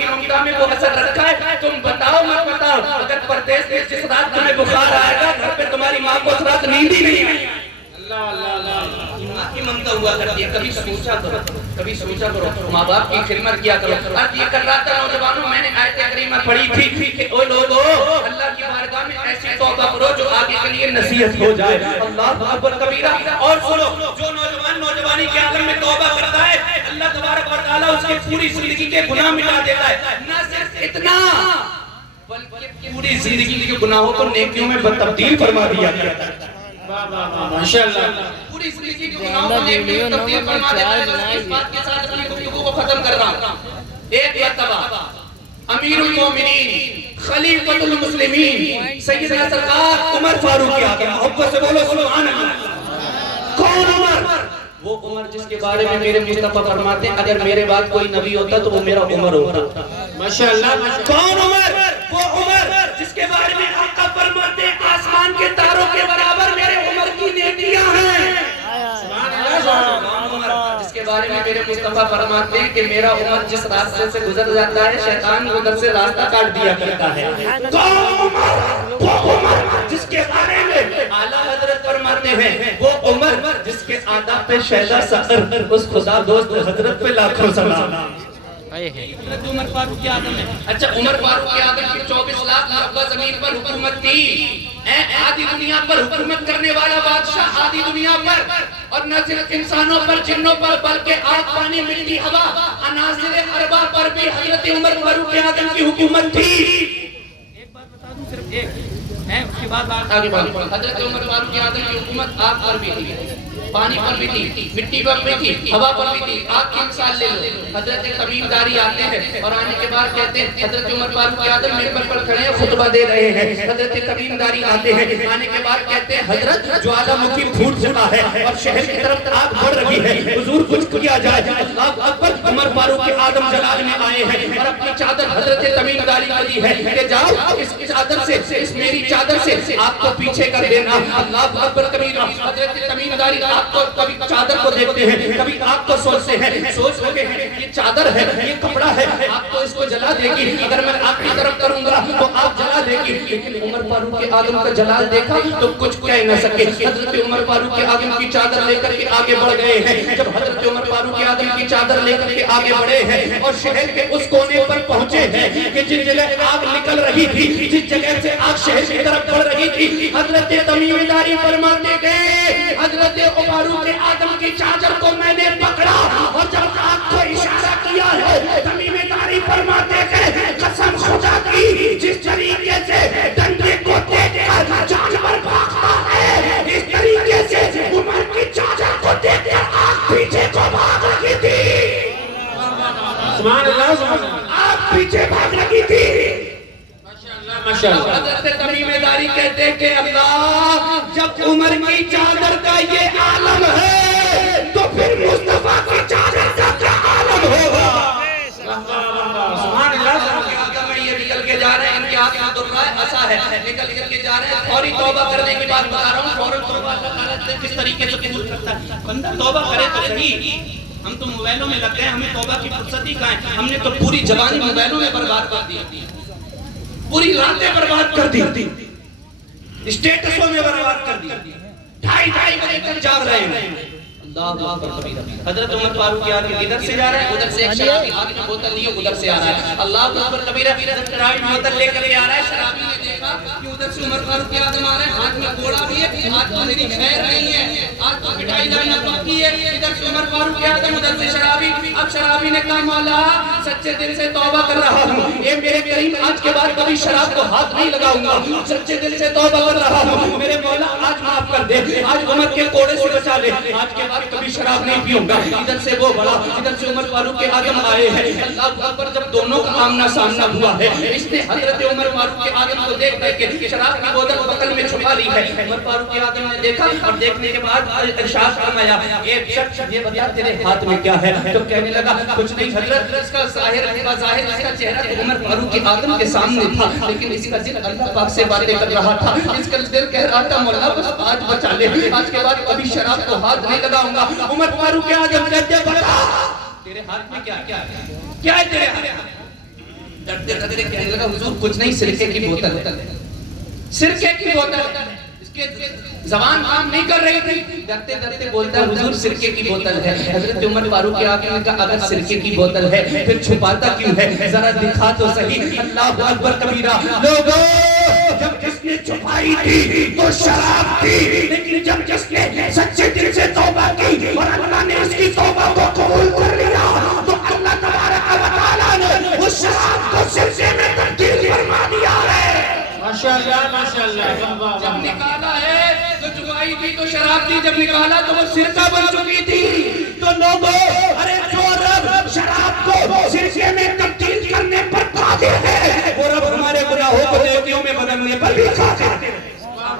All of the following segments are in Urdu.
کی ممتا میں وہ اثر رکھا ہے؟ تم بتاؤ مت بتاؤ، اگر پردیس میں جس رات تمہیں بخار آئے گا گھر پہ تمہاری ماں کو اس رات نیند ہی نہیں آئی۔ ماں کی ممتا ہوا کرتی ہے، کبھی سوچا کرو، کبھی سوچا کرو، ماں باپ کی خدمت کیا کرو۔ آج یہ کر رہا تھا نوجوانوں، میں نے آیت کریمہ پڑھی تھی کہ او لوگو اللہ کی بارگاہ میں ایسی توبہ کرو جو آگے کے لیے نصیحت ہو جائے۔ اللہ اکبر کبیرہ۔ اور سنو، جو نوجوان نوجوانی کے عالم میں توبہ کرتا ہے اللہ تبارک و تعالیٰ اس کے پوری زندگی کے گناہ مٹا دیتا ہے۔ نہ صرف اتنا بلکہ پوری زندگی کے گناہوں کو نیکیوں میں تبدیل فرما دیا جاتا ہے۔ ماشاءاللہ، پوری زندگی کے گناہوں کو نیکیوں میں تبدیل فرما دیتا ہے۔ بس اس بات کے ساتھ اپنی گفتگو کو ختم کر رہا ہوں۔ ایک مرتبہ امیر المومنین خلیفۃ المسلمین سیدنا سرکار عمر فاروق اعظم، محبت سے بولو سبحان اللہ۔ کون عمر؟ وہ عمر جس کے بارے میں میرے مصطفیٰ فرماتے ہیں اگر میرے بعد کوئی نبی ہوتا تو وہ میرا عمر ہوتا۔ ماشاءاللہ۔ کون عمر؟ وہ عمر جس کے بارے میں آقا فرماتے ہیں آسمان کے تاروں کے برابر میرے عمر کی نیکیاں ہیں۔ جس کے بارے میں میرے مصطفیٰ فرماتے ہیں کہ میرا عمر جس راستے سے گزر جاتا ہے شیطان ادھر سے راستہ کاٹ دیا کرتا ہے۔ کون عمر؟ وہ عمر جس کے بارے میں اعلیٰ حضرت فرماتے ہیں وہ عمر جس کے آداب پہ شہدہ سقر اس خدا دوست حضرت پہ لاکھوں سلام۔ حضرت عمر فاروق اعظم ہے۔ اچھا، عمر فاروق اعظم کی 24 لاکھ مربع زمین پر حکومت تھی۔ آدھی دنیا پر حکومت کرنے والا بادشاہ، آدھی دنیا پر، اور نہ صرف انسانوں پر جنوں پر بلکہ آگ پانی مٹی ہوا عناصر اربع پر بھی حضرت عمر فاروق اعظم کی حکومت تھی۔ ایک بات بتا دوں، صرف ایک ہے، اس کے بعد آگے بڑھیں۔ حضرت عمر فاروق اعظم کی حکومت آگ پر بھی تھی، پانی پر بھی تھی، مٹی پر بھی تھی، ہوا پر بھی تھی۔ آگ کی مثال لے لو، حضرت تمیم داری آتے ہیں اور آنے کے بعد کہتے ہیں حضرت عمر فاروق اعظم منبر پر کھڑے ہیں خطبہ دے رہے ہیں۔ حضرت تمیم داری آتے ہیں، آنے کے بعد کہتے ہیں حضرت جوالامکھی پھوٹ چکا ہے اور شہر کی طرف آگ بڑھ رہی ہے، حضور کچھ کیا جائے۔ اللہ اکبر۔ عمر فاروق اعظم جلال میں آئے ہیں اور اپنی چادر حضرت تمیم داری کو دی ہے کہ جاؤ اس چادر سے، اس میری چادر سے آپ کو پیچھے کر دینا۔ اللہ اکبر کبیرہ۔ حضرت تمیم داری آپ کو کبھی چادر کو دیکھتے ہیں، کبھی آپ کو سوچتے ہیں، سوچ لگے ہیں یہ چادر ہے، یہ کپڑا ہے، آپ کو اس کو جلا دے گی، اگر میں آپ کی طرف کروں گا تو آپ جلا دے گی۔ لیکن عمر فاروق اعظم کا جلال دیکھا تو کچھ کہہ نہ سکے۔ حضرت عمر فاروق اعظم کی چادر لے کر کے آگے بڑھ گئے ہیں۔ جب حضرت عمر فاروق اعظم کی چادر لے کر کے آگے بڑھے ہیں اور شہر کے اس کونے پر پہنچے ہیں کہ جس جگہ آگ نکل رہی تھی، جس جگہ سے آگ شہر کی طرف بڑھ رہی تھی، حضرت تمیم داری فرماتے گئے حضرت فاروق اعظم کی چادر کو میں نے پکڑا اور جب آگ کو اشارہ کیا ہے تمیم داری فرماتے گئے قسم خدا کی جس طریقے سے ڈنڈے کو دیکھ کر جانور بھاگتا ہے اس طریقے سے عمر کی چادر کو دیکھ کر آگ پیچھے کو بھاگ رہی تھی۔ سبحان اللہ۔ آگ پیچھے بھاگ رہی تھی۔ حضرت تمیم داری کہتے ہیں کہ اللہ جب عمر کی چادر کا یہ عالم ہے تو پھر مصطفیٰ کی چادر کا کیا عالم ہوگا۔ سبحان اللہ۔ میں یہ نکل کے جا رہے ہیں، ان کے ہاتھ میں دکھ رہا ہے، ایسا ہے، نکل کے جا رہے ہیں، فوری توبہ کرنے کی بات بتا رہا ہوں۔ فوراً توبہ کا کس طریقے سے قبول کرتا ہے بندہ؟ توبہ کرے تو صحیح۔ ہم تو موبائلوں میں لگ گئے، ہمیں توبہ کی فرصت ہی کہاں ہے؟ ہم نے تو پوری جوانی موبائلوں میں برباد کر دی، پوری راتیں برباد کر دی، اسٹیٹسوں میں برباد کر دی، 2:30 بجے تک جاگ رہے ہیں۔ اللہ اکبر کبیرہ۔ حضرت عمر فاروق اعظم ادھر سے جا رہے ہیں، ادھر سے ایک شرابی ہاتھ میں بوتل لیے ادھر سے آ رہا ہے۔ اللہ اکبر کبیرہ۔ شرابی بوتل لے کر آ رہا ہے، شرابی نے دیکھا کہ ادھر سے عمر فاروق اعظم آ رہے ہیں، ہاتھ میں گھوڑا بھی ہے، آج تو میری خیر نہیں ہے، آج تو پٹائی جانا پکی ہے۔ ادھر سے عمر فاروق اعظم، ادھر سے شرابی۔ اب شرابی نے کہا مولا سچے دل سے توبہ کر رہا ہوں، اے میرے کریم آج کے بعد کبھی شراب کو ہاتھ نہیں لگاؤں گا، سچے دل سے توبہ کر رہا ہوں، میرے مولا آج معاف کر دے، آج عمر کے کوڑے سے بچا لے، آج کے بعد کبھی شراب نہیں پیوں گا۔ ادھر سے وہ بڑا، ادھر سے عمر فاروق اعظم آئے ہیں۔ اللہ اکبر۔ جب دونوں کا آمنا سامنا ہوا ہے، اس نے حضرت عمر فاروق اعظم کو دیکھ کر کے شراب کی بوتل بغل میں چھپا لی ہے۔ عمر فاروق اعظم نے دیکھا اور دیکھنے کے بعد ارشاد فرمایا اے شخص یہ بتا تیرے ہاتھ میں کیا ہے؟ تو کہنے لگا کچھ نہیں حضرت، اس کا ظاہر اس کا چہرہ تو عمر فاروق اعظم کے سامنے تھا لیکن اس کا دل اللہ پاک سے باتیں کر رہا تھا، اس کا دل کہہ رہا تھا مولا بس آج بچا لے، آج کے بعد کبھی شراب کو ہاتھ نہیں لگاؤں گا۔ عمر فاروق اعظم کہتے بتا تیرے ہاتھ میں کیا ہے؟ کیا ہے تیرے ہاتھ میں؟ ڈرتے ڈرتے کہنے لگا حضور کچھ نہیں، سرکے کی بوتل ہے، سرکے کی بوتل ہے۔ اس کے زبان کام نہیں کر رہی تھی، ڈرتے ڈرتے بولتا ہے حضور سرکے کی بوتل ہے۔ حضرت عمر فاروق کے آقا نے کہا اگر سرکے کی بوتل ہے پھر چھپاتا کیوں ہے، ذرا دکھا تو صحیح۔ اللہ اکبر کبیرہ۔ لوگوں جب جس نے چھپائی تھی تو شراب تھی، لیکن جب جس نے سچے دل سے توبہ کی اور اللہ نے اس کی توبہ کو قبول کر لیا تو اللہ تبارک و تعالیٰ نے اس شراب کو سرکے میں تبدیل فرما دیا ہے۔ ماشاءاللہ ماشاءاللہ۔ جب نکالا ہے تو چھپائی تھی تو شراب تھی، جب نکالا تو وہ سرکہ بن چکی تھی۔ تو لوگوں ارے جو رب شراب کو سرکے میں تبدیل کرنے پر قادر ہے، وہ رب ہمارے گناہوں کو نیکیوں میں بدلنے پر بھی قادر ہے۔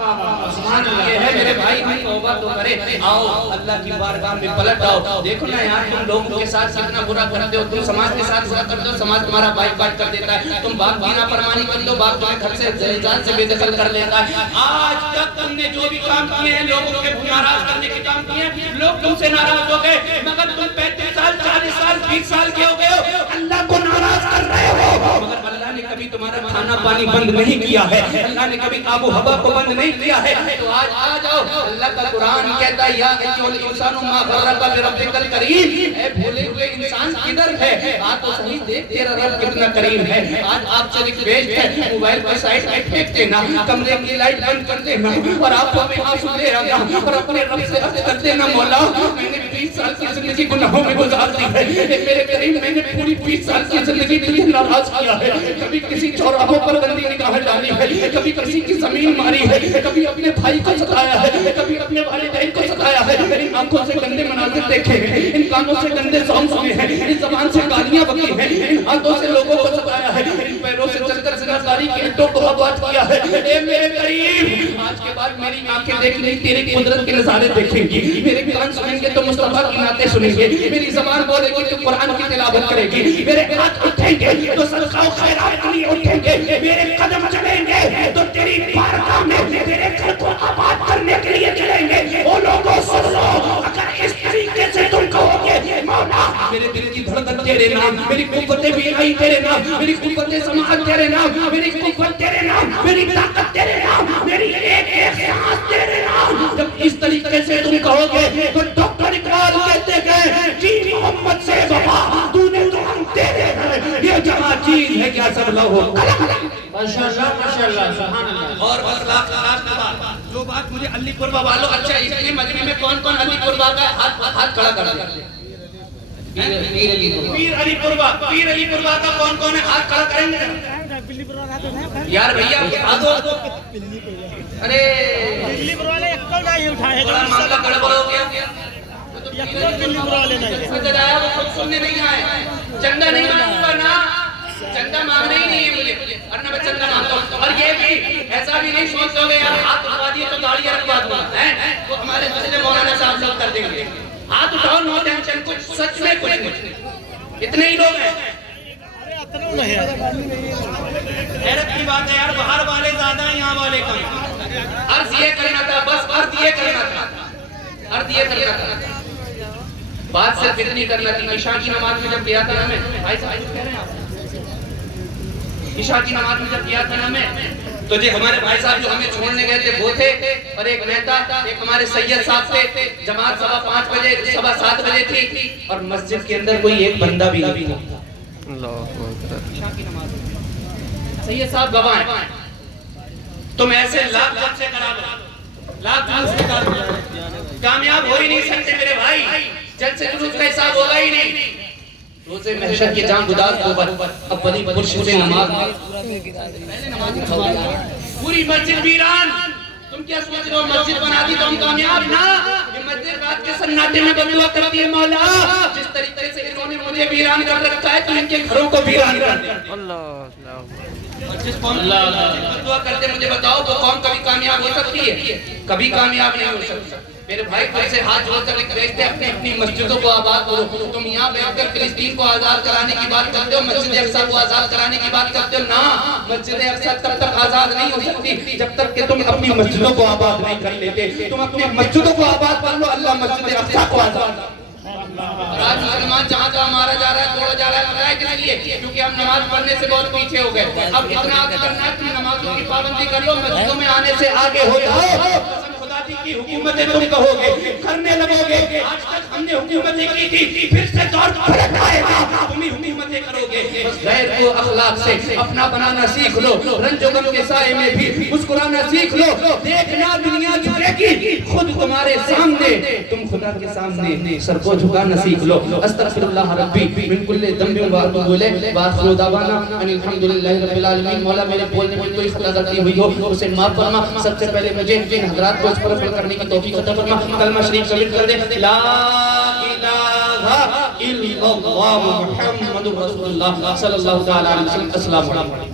یہ ہے میرے بھائی، ہم توبہ تو کریں، آؤ اللہ کی بارگاہ میں پلٹ آؤ۔ دیکھو نا یار تم لوگوں کے ساتھ کتنا برا کرتے ہو، تم سماج کے ساتھ برا کرتے ہو، سماج تمہارا بائک بائک کر دیتا ہے، تم باپ کی نافرمانی کرتے ہو، باپ تمہیں گھر سے جان سے بے دخل کر لیتا ہے۔ آج تک تم نے جو بھی کام کیے ہیں لوگوں کے ناراض کرنے کے کام کیے ہیں، لوگ تم سے ناراض ہو گئے، مگر تم 35 سال 40 سال 20 سال کے ہو گئے ہو، اللہ کو ناراض کر رہے ہو، مگر اللہ نے کبھی تمہارا کھانا پانی بند نہیں کیا ہے، اللہ نے کبھی آب و ہوا کو بند نہیں کیا ہے۔ تو آج آ جاؤ، اللہ کا قرآن کہتا ہے یا ایھا الانسان ما غرک بربک الکریم، اے بھولے ہوئے انسان کدھر ہے، آج تو صحیح دیکھ تیرا رب کتنا کریم ہے۔ آج آپ سے ریکویسٹ ہے موبائل پر سائٹ پہ پھینک دینا، کمرے کی لائٹ بند کر دینا اور آپ کو میں آنسو لے رہا اور اپنے رب سے عرض کر دینا مولا میں نے 20 سال کی زندگی گناہوں میں گزار دی ہے، میرے کریم میں نے پوری 20 سال کی زندگی تجھے ناراض کیا ہے، کبھی کسی چوراہوں پر گندی نگاہ ڈالی ہے، کبھی کسی کی زمین ماری ہے، کبھی اپنے بھائی کو ستایا ہے، کبھی اپنے والدین کو ستایا ہے، ان آنکھوں سے گندے مناظر دیکھے ہیں، ان کانوں سے گندے سانگ سنے ہیں، ان زبان سے گالیاں بکی ہیں، ان ہاتھوں سے لوگوں کو ستایا ہے، ان پیروں سے چل کر زناکاری کی اینٹوں کو آباد کیا ہے۔ اے میرے کریم آج کے بعد میری آنکھیں دیکھ نہیں تیری قدرت کے نظارے دیکھیں گی، میرے کان سنیں گے تو مصطفیٰ کی نعتیں سنیں گے، میری زبان بولے گی تو قرآن کی تلاوت کرے گی، میرے ہاتھ اٹھیں گے تو صدقہ و خیرات کے لیے اٹھیں گے، میرے قدم چلیں گے تو تیری بارگاہ میں تیرے گھر کو آباد کرنے کے لیے چلیں گے۔ وہ لوگوں سن لو، اگر اس طریقے سے تم کہو گے مولا میرے دل کی دھڑکن تیرے نام، میری قوتیں بھی آئی تیرے نام، میری قوتیں سماعت تیرے نام، میری قوت تیرے نام، میری طاقت تیرے نام، میری ایک ایک سانس تیرے نام، جب اس طریقے سے تم کہو گے تو ڈاکٹر اقبال کہتے گئے جی محمد سے وفا تو نے تو ہم تیرے ہیں، یہ جہاں چیز ہے کیا سب لوگوں ماشاءاللہ ماشاءاللہ سبحان اللہ۔ اور بس لاکھ بات جو بات مجھے علی قربہ والوں اچھا اس مجمع میں کون کون علی قربہ کا ہاتھ کھڑا کر دیں؟ پیر علی قربہ کا کون کون ہے ہاتھ کھڑا کریں گے یار بھیا آدھو ارے دلی پر والے ایک کو نہیں اٹھائے بڑا معاملہ گڑبڑ ہو گیا ایک کو دلی پر والے نہیں مجھے آیا وہ خود سننے نہیں آئے چندہ نہیں مانگوں گا نا چندہ مانگنا ہی نہیں ہے مجھے ورنہ میں چندہ مانگتا ہوں اور یہ بھی ایسا بھی نہیں سوچ لو یار ہاتھ اٹھوا دیے تو داڑھی رکھوا دوں وہ ہمارے مسجد مولانا صاحب سب کر دیں گے ہاتھ اٹھاؤ نو ٹینشن کچھ سچ میں کچھ نہیں اتنے ہی لوگ ہیں حیرت کی بات ہے یار باہر والے زیادہ ہیں یہاں والے کم عرض یہ کرنا تھا بس عرض یہ کرنا تھا بات صرف اتنی کرنا تھی عشاء کی نماز میں جب گیا تھا نا میں بھائی صاحب کہہ رہے ہیں عشاء کی نماز میں جب گیا تھا نا میں تو جی ہمارے بھائی صاحب جو ہمیں چھوڑنے گئے تھے وہ تھے اور ایک مہتا ایک ہمارے سید صاحب تھے جماعت 5:15 بجے 7:15 بجے تھی اور مسجد کے اندر کوئی ایک بندہ بھی نہیں تھا عشاء کی نماز سید صاحب گواہ ہیں تم ایسے لاکھ جلسے کرا دو لاکھ جلسے کرا دو کامیاب ہو ہی نہیں سکتے میرے بھائی جلسے جلوس کا حساب ہوگا ہی نہیں روزے محشر کے جان گداز کو اب بڑی پرشت نماز پوری مسجد ویران تم کیا سوچ رہے ہو مسجد بنا دی تو ہم کامیاب نہ یہ مسجد رات کے سناٹے میں بدعا کرتی ہے مولا جس طریقے سے انہوں نے مجھے ویران کر رکھا ہے تو ان کے گھروں کو ویران کر دے اور جس قوم بدعا کرتے مجھے بتاؤ تو قوم کبھی کامیاب ہو سکتی ہے کبھی کامیاب نہیں ہو سکتی میرے بھائی کو سے ہاتھ جوڑ کر ریکویسٹ ہے اپنی مسجدوں کو آباد کرو تم یہاں بیٹھ کر فلسطین کو آزاد کرانے کی بات کرتے ہو مسجد اقصی کو آزاد کرانے کی بات کرتے ہو نا مسجد اقصی تب تک آزاد نہیں ہو سکتی جب تک کہ تم اپنی مسجدوں کو آباد نہیں کر لیتے تم اپنی مسجدوں کو آباد کر لو اللہ مسجد اقصی کو آزاد اور آج مسلمان جہاں جہاں مارا جا رہا ہے توڑا جا رہا ہے پتہ ہے کس لیے کیونکہ ہم نماز پڑھنے سے بہت پیچھے ہو گئے اب اتنا کرنا ہے کہ نمازوں کی پابندی کر لو مسجدوں میں آنے سے آگے ہو جاؤ خدا کی حکومتیں تم کہو گے کرنے لگو گے آج تک ہم نے حکومتیں کی تھی پھر سے دور پلٹ آئے گا تم ہی حکومتیں کرو گے بس غیر کو اخلاق سے اپنا بنانا سیکھ لو رنج و غم کے سائے میں بھی مسکرانا سیکھ لو دیکھنا دنیا جھکے گی خود تمہارے سامنے تم خدا کے سامنے سر کو جھکانا سیکھ لو استغفر اللہ ربی من کل ذنب و اتوب الیہ وآخر دعوانا ان الحمدللہ رب العالمین مولا میرے بولنے میں کوئی خطا غلطی ہوئی ہو اسے معاف فرما سب سے پہلے مجھے جن حضرات کو اس پر عمل کرنے کی توفیق عطا فرما کلمہ شریف کمنٹ کر دیں لا الہ الا اللہ محمد رسول اللہ صلی اللہ تعالی علیہ وسلم السلام علیکم